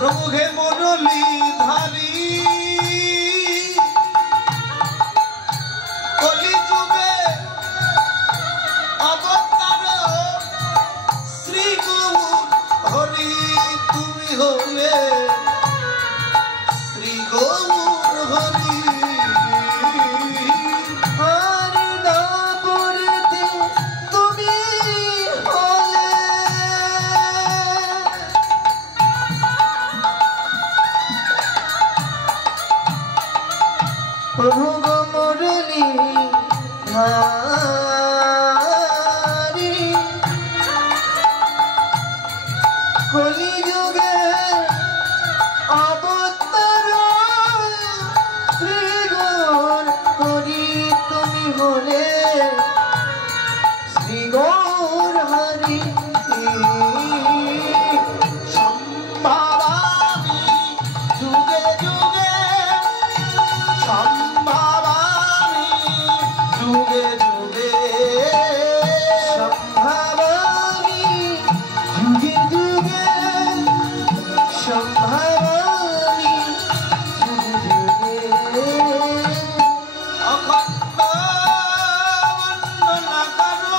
প্রভু হে মুরলী ধারী কলি যুগে অবতার শ্রী গৌর হরি তুমি হলে শ্রী গৌর হরি প্রভু গো মুরলী ধারী কলি যুগে অবতার শ্রী গৌর হরি তুমি হলে শ্রী গৌর হরি সম্ভাবামি যুগে যুগে সম্ভাবামি যুগে যুগে সম্ভাবামি যুগে যুগে সম্ভাবামি যুগে যুগে অখণ্ড বন্দনা করো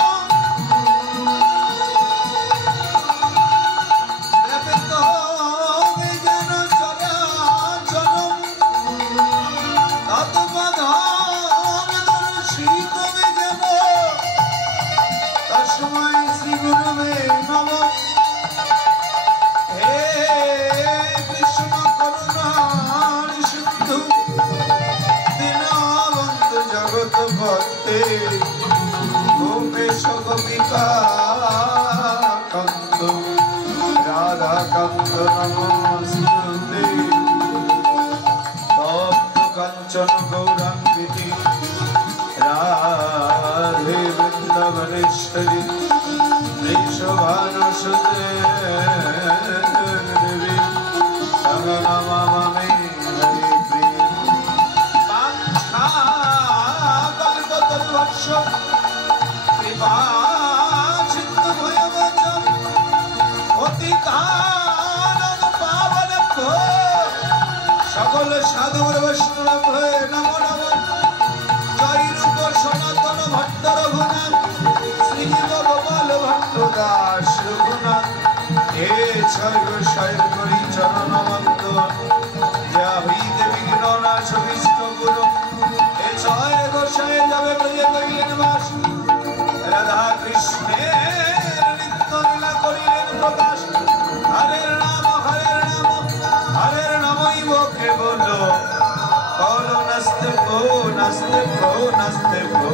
ব্যাপিত হবে যেন চরাচর তৎপদং দর্শিত হবে যেন তস্मै শ্রী গুরুবে নমঃ হে কৃষ্ণ করুণার সিন্ধু দীনবন্ধু জগৎপতে গোপেশ গোপিকা কান্ত রাধাকান্ত নমস্তুতে তপ্ত কাঞ্চন গৌরাঙ্গিনী রাধে বৃন্দাবনেশ্বরী বৃষভানুসুতে দেবী তব নমামি হরি প্রিয় বাঞ্ছাকল্পতরুভ্যশ্চ কৃপা সিন্ধু ভয়বচ পতিতানাং পাবনেভ্যো সকল সাধুর বৈষ্ণব নমো নমঃ জয় রূপ সনাতন ভট্ট রঘুনাথ শ্রীজীব গোপাল ভট্ট দাস রঘুনাথ হে ছয় গোসাই করি চরণ বন্দন যা হইতে বিঘ্ন নাশ বিষ্ণু গুরু হে ছয় গোসাই যাবে প্রিয় করিলেন বাস রাধা কৃষ্ণের নিত্য লীলা করিলেন প্রকাশ হরের নাম হরের নামই মুখে বলো বলো নাস্তে ভো নাস্তে ভো নাস্তে ভো